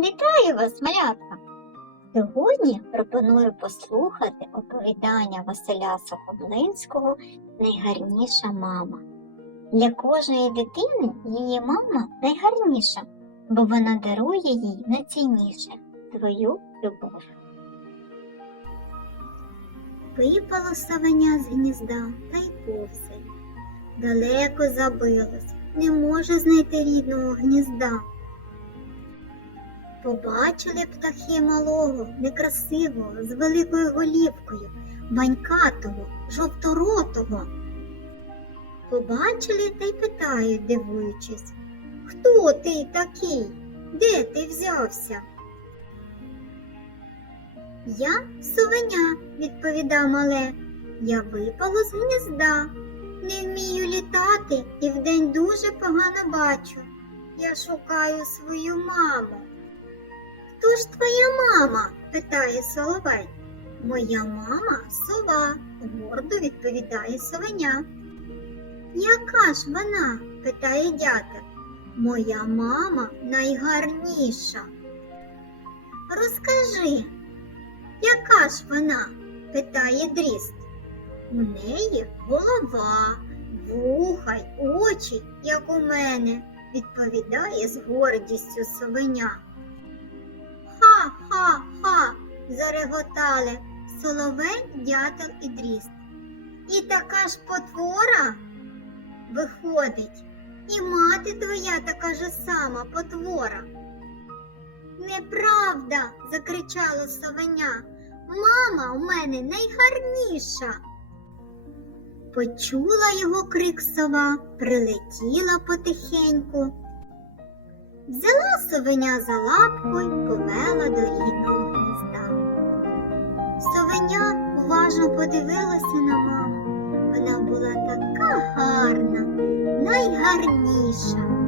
Вітаю вас, малятка! Сьогодні пропоную послухати оповідання Василя Сухомлинського Найгарніша мама. Для кожної дитини її мама найгарніша, бо вона дарує їй найцінніше свою любов. Випало совеня з гнізда та й повзе. Далеко забилось, не може знайти рідного гнізда. Побачили птахи малого, некрасивого, з великою голівкою, банькатого, жовторотого. Побачили та й питають, дивуючись, хто ти такий? Де ти взявся? Я совеня, відповідав мале. Я випало з гнізда. Не вмію літати і вдень дуже погано бачу. Я шукаю свою маму. Хто ж твоя мама? питає Соловей. Моя мама сова, гордо відповідає совеня. Яка ж вона? питає дятел. Моя мама найгарніша. Розкажи, яка ж вона? питає дріст. У неї голова, вуха й очі, як у мене, відповідає з гордістю совеня. Зареготали соловей, дятел і дріст. І така ж потвора виходить, і мати твоя така ж сама потвора. Неправда, закричало совеня. Мама у мене найгарніша. Почула його крик сова, прилетіла потихеньку. Взяла совеня за лапку й уважно подивилася на маму. Вона була така гарна, найгарніша.